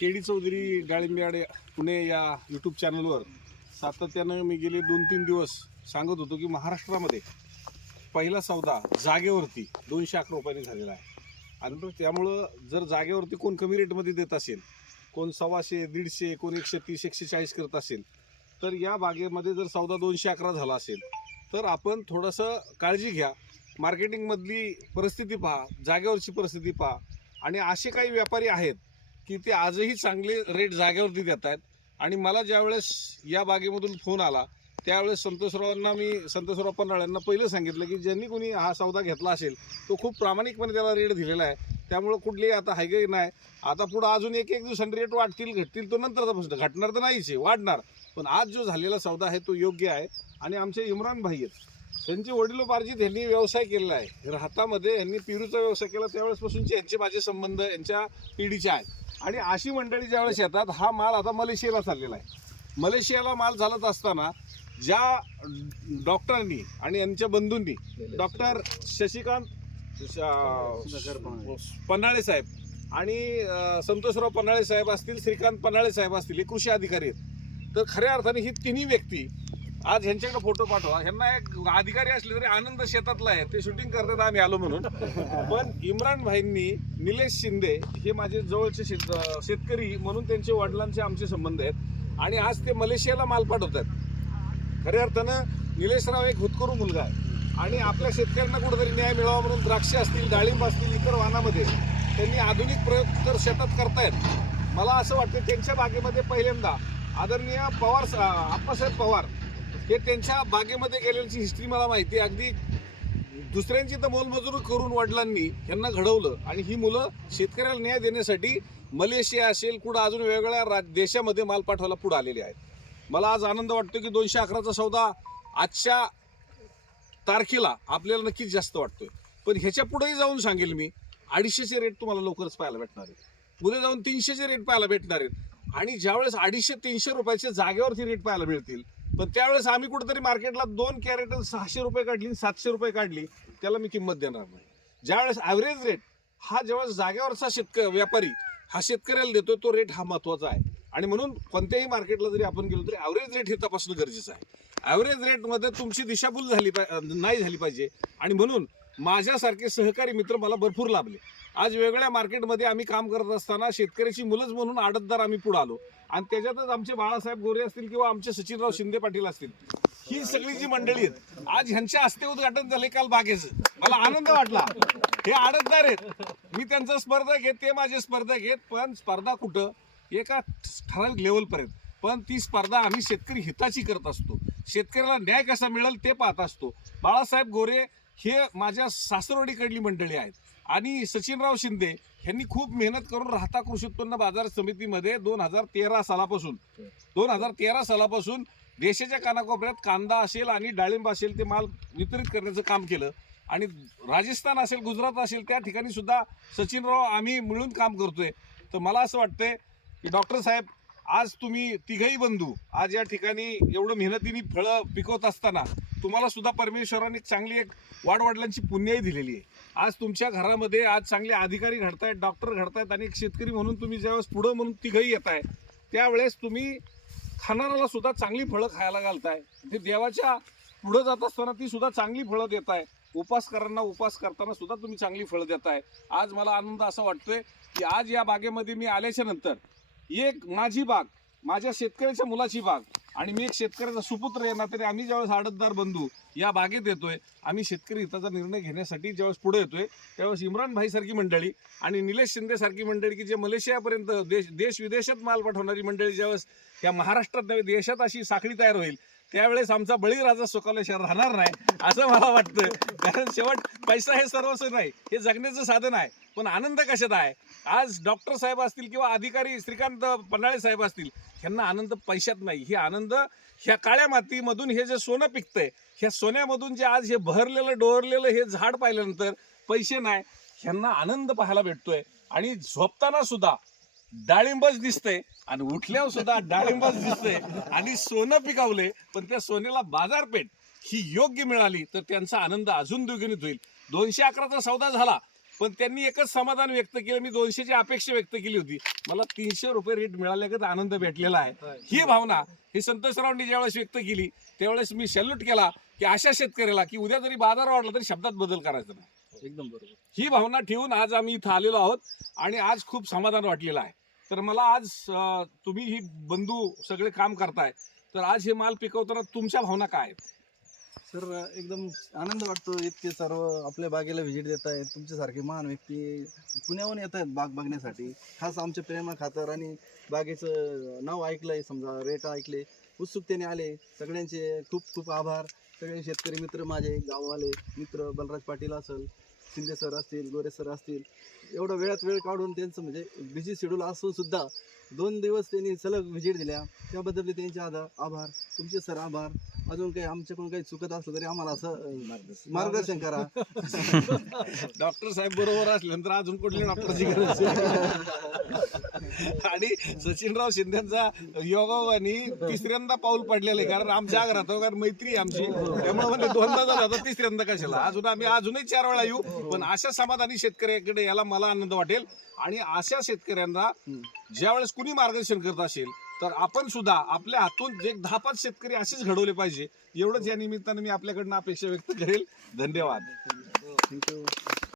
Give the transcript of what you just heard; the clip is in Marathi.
केळी चौधरी डाळिंबेवाडे पुणे या यूट्यूब चॅनलवर सातत्यानं मी गेले दोन तीन दिवस सांगत होतो की महाराष्ट्रामध्ये पहिला सौदा जागेवरती दोनशे अकरा रुपयांनी झालेला आहे. आणि त्यामुळं जर जागेवरती कोण कमी रेटमध्ये देत असेल कोण सव्वाशे दीडशे कोण एकशे तीस एकशे चाळीस करत असेल तर या बागेमध्ये जर सौदा दोनशे अकरा झाला असेल तर आपण थोडंसं काळजी घ्या. मार्केटिंगमधली परिस्थिती पहा जागेवरची परिस्थिती पहा. आणि असे काही व्यापारी आहेत की ते आजही चांगले रेट जागेवरती देत आहेत. आणि मला ज्यावेळेस या बागेमधून फोन आला त्यावेळेस संतोषरावांना मी संतोषराव पन्हाळ्यांना पहिलं सांगितलं की ज्यांनी कोणी हा सौदा घेतला असेल तो खूप प्रामाणिकपणे त्याला रेट दिलेला आहे. त्यामुळं कुठलेही आता हायगे नाही. आता पुढं अजून एक एक दिवसांनी रेट वाढतील घटतील तो नंतरचा प्रश्न. घटणार तर नाहीच आहे वाढणार. पण आज जो झालेला सौदा आहे तो योग्य आहे. आणि आमचे इम्रान भाई आहेत. त्यांचे वडिलोपार्जित यांनी व्यवसाय केलेला आहे. राहतामध्ये यांनी पिरूचा व्यवसाय केला त्यावेळेसपासूनचे यांचे माझे संबंध यांच्या पिढीचे आहेत. आणि अशी मंडळी ज्यावेळेस येतात हा माल आता मलेशियाला चाललेला आहे. मलेशियाला माल चालत असताना ज्या डॉक्टरांनी आणि यांच्या बंधूंनी डॉक्टर शशिकांत पन्हाळे साहेब आणि संतोषराव पन्हाळे साहेब असतील श्रीकांत पन्हाळे साहेब असतील हे कृषी अधिकारी आहेत. तर खऱ्या अर्थाने ही तिन्ही व्यक्ती आज ह्यांच्याकडे फोटो पाठवा. ह्यांना एक अधिकारी असले तरी आनंद शेतातला आहे. ते शूटिंग करतात आम्ही आलो म्हणून. पण इम्रान भाईंनी निलेश शिंदे हे माझे जवळचे शेत शेतकरी म्हणून त्यांचे वडिलांचे आमचे संबंध आहेत. आणि आज ते मलेशियाला माल पाठवतात. खऱ्या अर्थानं निलेशराव एक हुतकरू मुलगा आहे. आणि आपल्या शेतकऱ्यांना कुठेतरी न्याय मिळावा म्हणून द्राक्षे असतील डाळिंब असतील इतर वाहनामध्ये त्यांनी आधुनिक प्रयोग तर शेतात करतायत. मला असं वाटतं त्यांच्या बागेमध्ये पहिल्यांदा आदरणीय पवार आप्पासाहेब पवार हे त्यांच्या बागेमध्ये गेलेल्याची हिस्ट्री मला माहिती आहे. अगदी दुसऱ्यांची तर मोलमजूर करून वडिलांनी यांना घडवलं आणि ही मुलं शेतकऱ्याला न्याय देण्यासाठी मलेशिया असेल कुठं अजून वेगवेगळ्या राज देशामध्ये माल पाठवायला पुढे आलेले आहेत. मला आज आनंद वाटतो की दोनशे अकराचा सौदा आजच्या तारखेला आपल्याला नक्कीच जास्त वाटतोय. पण ह्याच्या पुढेही जाऊन सांगेल मी अडीचशेचे रेट तुम्हाला लवकरच पाहायला भेटणार आहेत. पुढे जाऊन तीनशेचे रेट पाहायला भेटणार आहेत. आणि ज्यावेळेस अडीचशे तीनशे रुपयाच्या जागेवरती रेट पाहायला मिळतील पण त्यावेळेस आम्ही कुठेतरी मार्केटला दोन कॅरेट सहाशे रुपये काढली सातशे रुपये काढली त्याला मी किंमत देणार नाही. ज्यावेळेस ॲव्हरेज रेट हा ज्यावेळेस जागेवरचा शेतक व्यापारी हा शेतकऱ्याला देतो तो रेट हा महत्त्वाचा आहे. आणि म्हणून कोणत्याही मार्केटला जरी आपण गेलो तरी ॲव्हरेज रेट हे तपासणं गरजेचं आहे. ॲव्हरेज रेटमध्ये तुमची दिशाभूल झाली पा नाही झाली पाहिजे. आणि म्हणून माझ्यासारखे सहकारी मित्र मला भरपूर लाभले. आज वेगळ्या मार्केटमध्ये आम्ही काम करत असताना शेतकऱ्याची मुलंच म्हणून आडतदार आम्ही पुढे आलो. आणि त्याच्यातच आमचे बाळासाहेब गोरे असतील किंवा आमचे सचिनराव शिंदे पाटील असतील ही सगळी जी मंडळी आहेत आज ह्यांच्या हस्ते उद्घाटन झाले काल बागेचं. मला आनंद वाटला. हे आडतदार आहेत. मी त्यांचं स्पर्धक आहेत ते माझे स्पर्धक आहेत पण स्पर्धा कुठं? एका ठराविक लेवलपर्यंत पण ती स्पर्धा आम्ही शेतकरी हिताची करत असतो. शेतकऱ्याला न्याय कसा मिळेल ते पाहत असतो. बाळासाहेब गोरे हे माझ्या सासरवाडीकडली मंडळी आहेत. आणि सचिनराव शिंदे यांनी खूप मेहनत करून राहता कृषी उत्पन्न बाजार समितीमध्ये दोन हजार तेरा सालापासून दोन हजार तेरा सालापासून देशाच्या कानाकोपऱ्यात कांदा असेल आणि डाळिंब असेल ते माल वितरित करण्याचं काम केलं. आणि राजस्थान असेल गुजरात असेल त्या ठिकाणी सुद्धा सचिनराव आम्ही मिळून काम करतोय. तर मला असं वाटतंय की डॉक्टर साहेब आज तुम्ही तिघही बंधू आज या ठिकाणी एवढं मेहनतीने फळं पिकवत असताना तुम्हाला सुद्धा परमेश्वराने चांगली एक वाडवडिलांची पुण्याही दिलेली आहे. आज तुमच्या घरामध्ये आज चांगले अधिकारी घडतायत डॉक्टर घडतायत आणि एक शेतकरी म्हणून तुम्ही ज्यावेळेस पुढं म्हणून तिघही येत आहे त्यावेळेस तुम्ही खाणाऱ्याला सुद्धा चांगली फळं खायला घालताय. ते देवाच्या पुढं जात असताना ती सुद्धा चांगली फळं देत आहे. उपासकरांना उपास करताना सुद्धा तुम्ही चांगली फळं देत आहे. आज मला आनंद असा वाटतोय की आज या बागेमध्ये मी आल्याच्यानंतर एक माझी बाग माझ्या शेतकऱ्याच्या मुलाची बाग. आणि मी एक शेतकऱ्याचा सुपुत्र आहे ना तरी आम्ही ज्यावेळेस आडतदार बंधू या बागेत येतोय. आम्ही शेतकरी हिताचा निर्णय घेण्यासाठी ज्यावेळेस पुढे येतोय त्यावेळेस इम्रान भाई सारखी मंडळी आणि निलेश शिंदे सारखी मंडळी की जे मलेशियापर्यंत देश देश विदेशात माल पाठवणारी मंडळी ज्यावेळेस या महाराष्ट्रात नव्हे देशात अशी साखळी तयार होईल त्यावेळेस आमचा बळीराजा सुखावले शहर राहणार नाही असं मला वाटतं कारण शेवट पैसा हे सर्वस्व नाही हे जगण्याचं साधन आहे. पण आनंद कशात आहे? आज डॉक्टर साहेब असतील किंवा अधिकारी श्रीकांत पन्हाळे साहेब असतील ह्यांना आनंद पैशात नाही. हे आनंद ह्या काळ्या मातीमधून हे जे सोनं पिकतंय ह्या सोन्यामधून जे आज हे बहरलेलं डोहरलेलं हे झाड पाहिल्यानंतर पैसे नाही ह्यांना आनंद पाहायला भेटतोय. आणि झोपताना सुद्धा डाळिंबच दिसतंय. आणि उठल्यावर सुद्धा डाळिंबच दिसतंय. आणि सोनं पिकवले पण त्या सोन्याला बाजारपेठ ही योग्य मिळाली तर त्यांचा आनंद अजून द्विगुणित होईल. दोनशे अकराचा सौदा झाला पण त्यांनी एकच समाधान व्यक्त केलं. मी दोनशेची अपेक्षा व्यक्त केली होती. मला तीनशे रुपये रेट मिळाल्यागत आनंद भेटलेला आहे. ही भावना ही संतोषरावांनी ज्यावेळेस व्यक्त केली त्यावेळेस मी सॅल्यूट केला की अशा शेतकऱ्याला की उद्या जरी बाजार वाढला तरी शब्दात बदल करायचा नाही. एकदम बरोबर. ही भावना ठेवून आज आम्ही इथं आलेलो आहोत आणि आज खूप समाधान वाटलेलं आहे. तर मला आज अं, तुम्ही ही बंधू सगळे काम करताय. तर आज हे माल पिकवताना तुमच्या भावना काय आहेत? सर एकदम आनंद वाटतो इतके सर्व आपल्या बागेला व्हिजिट देत आहेत. तुमच्यासारखे महान व्यक्ती पुण्याहून येत आहेत बाग बघण्यासाठी. खास आमच्या प्रेमा खातर आणि बागेचं नाव ऐकलंय समजा रेट ऐकले उत्सुकतेने आले. सगळ्यांचे खूप खूप आभार. सगळे शेतकरी मित्र माझे गाववाले मित्र बलराज पाटील असेल शिंदे सर असतील गोरे सर असतील एवढं वेळात वेळ काढून त्यांचं म्हणजे बिझी शेड्यूल असून सुद्धा दोन दिवस त्यांनी सलग व्हिजिट दिल्या. त्याबद्दल त्यांचे आधा आभार. तुमचे सर आभार. अजून काही आमच्याकडून काही चुकत असलं तरी आम्हाला असं मार्गदर्शन. करा. डॉक्टर साहेब बरोबर असल्यानंतर अजून कुठल्या डॉक्टरची गरज? आणि सचिनराव शिंदेचा योगावानी तिसऱ्यांदा पाऊल पडलेलं आहे कारण आमच्या घरात कारण मैत्री आमची. त्यामुळे म्हणजे दोनदा झालं आता तिसऱ्यांदा कशाला? अजून आम्ही अजूनही चार वेळा येऊ पण अशा समाधानी शेतकऱ्याकडे याला मला आनंद वाटेल. आणि अशा शेतकऱ्यांना ज्यावेळेस कुणी मार्गदर्शन करत असेल तर आपण सुद्धा आपल्या हातून एक दहा पाच शेतकरी असेच घडवले पाहिजे एवढंच या निमित्तानं मी आपल्याकडनं अपेक्षा व्यक्त करेल. धन्यवाद. थँक्यू